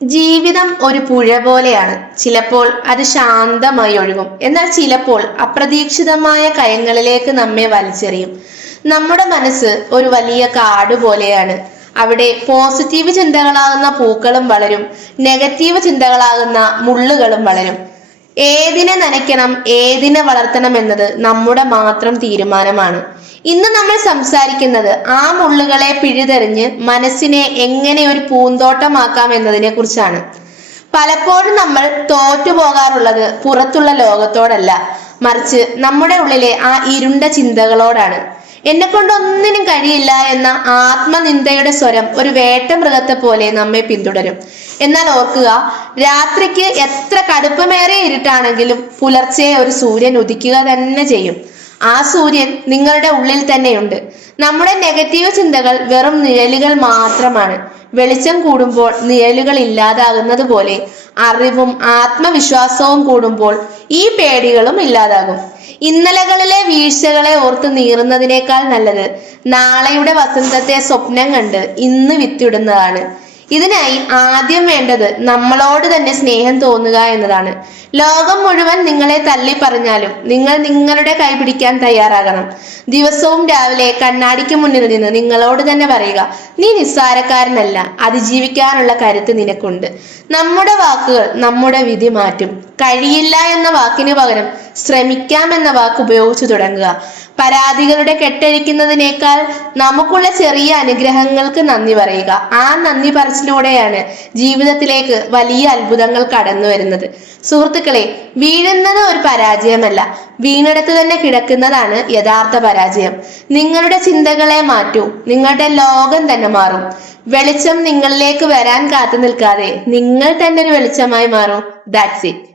ജീവിതം ഒരു പുഴ പോലെയാണ്. ചിലപ്പോൾ അത് ശാന്തമായി ഒഴുകും, എന്നാൽ ചിലപ്പോൾ അപ്രതീക്ഷിതമായ കയങ്ങളിലേക്ക് നമ്മെ വലിച്ചെറിയും. നമ്മുടെ മനസ്സ് ഒരു വലിയ കാട് പോലെയാണ്. അവിടെ പോസിറ്റീവ് ചിന്തകളാകുന്ന പൂക്കളും വളരും, നെഗറ്റീവ് ചിന്തകളാകുന്ന മുള്ളുകളും വളരും. ഏതിനെ നനയ്ക്കണം, ഏതിനെ വളർത്തണം എന്നത് നമ്മുടെ മാത്രം തീരുമാനമാണ്. ഇന്ന് നമ്മൾ സംസാരിക്കുന്നത് ആ മുള്ളുകളെ പിഴുതെറിഞ്ഞ് മനസ്സിനെ എങ്ങനെ ഒരു പൂന്തോട്ടമാക്കാം എന്നതിനെ കുറിച്ചാണ്. പലപ്പോഴും നമ്മൾ തോറ്റുപോകാറുള്ളത് പുറത്തുള്ള ലോകത്തോടല്ല, മറിച്ച് നമ്മുടെ ഉള്ളിലെ ആ ഇരുണ്ട ചിന്തകളോടാണ്. എന്നെ കൊണ്ട് ഒന്നിനും കഴിയില്ല എന്ന ആത്മനിന്ദയുടെ സ്വരം ഒരു വേട്ടമൃഗത്തെ പോലെ നമ്മെ പിന്തുടരും. എന്നാൽ ഓർക്കുക, രാത്രിക്ക് എത്ര കടുപ്പമേറിയ ഇരുട്ടാണെങ്കിലും പുലർച്ചെ ഒരു സൂര്യൻ ഉദിക്കുക തന്നെ ചെയ്യും. ആ സൂര്യൻ നിങ്ങളുടെ ഉള്ളിൽ തന്നെയുണ്ട്. നമ്മുടെ നെഗറ്റീവ് ചിന്തകൾ വെറും നിഴലുകൾ മാത്രമാണ്. വെളിച്ചം കൂടുമ്പോൾ നിഴലുകൾ ഇല്ലാതാകുന്നത് പോലെ അറിവും ആത്മവിശ്വാസവും കൂടുമ്പോൾ ഈ പേടികളും ഇല്ലാതാകും. ഇന്നലകളിലെ വീഴ്ചകളെ ഓർത്ത് നീറുന്നതിനേക്കാൾ നല്ലത് നാളെയുടെ വസന്തത്തെ സ്വപ്നം കണ്ട് ഇന്ന് വിത്തിടുന്നതാണ്. ഇതിനായി ആദ്യം വേണ്ടത് നമ്മളോട് തന്നെ സ്നേഹം തോന്നുക എന്നതാണ്. ലോകം മുഴുവൻ നിങ്ങളെ തള്ളി പറഞ്ഞാലും നിങ്ങൾ നിങ്ങളുടെ കൈ പിടിക്കാൻ തയ്യാറാകണം. ദിവസവും രാവിലെ കണ്ണാടിക്ക് മുന്നിൽ നിന്ന് നിങ്ങളോട് തന്നെ പറയുക, നീ നിസ്സാരക്കാരനല്ല, അതിജീവിക്കാനുള്ള കരുത്ത് നിനക്കുണ്ട്. നമ്മുടെ വാക്കുകൾ നമ്മുടെ വിധി മാറ്റും. കഴിയില്ല എന്ന വാക്കിന് പകരം ശ്രമിക്കാം എന്ന വാക്ക് ഉപയോഗിച്ചു തുടങ്ങുക. പരാതികളുടെ കെട്ടഴിക്കുന്നതിനേക്കാൾ നമുക്കുള്ള ചെറിയ അനുഗ്രഹങ്ങൾക്ക് നന്ദി പറയുക. ആ നന്ദി പറച്ചിലൂടെയാണ് ജീവിതത്തിലേക്ക് വലിയ അത്ഭുതങ്ങൾ കടന്നു വരുന്നത്. സുഹൃത്തുക്കളെ, വീഴുന്നത് ഒരു പരാജയമല്ല, വീണിടത്ത് തന്നെ കിടക്കുന്നതാണ് യഥാർത്ഥ പരാജയം. നിങ്ങളുടെ ചിന്തകളെ മാറ്റൂ, നിങ്ങളുടെ ലോകം തന്നെ മാറും. വെളിച്ചം നിങ്ങളിലേക്ക് വരാൻ കാത്തു നിൽക്കാതെ നിങ്ങൾ തന്നെ ഒരു വെളിച്ചമായി മാറൂ. That's it.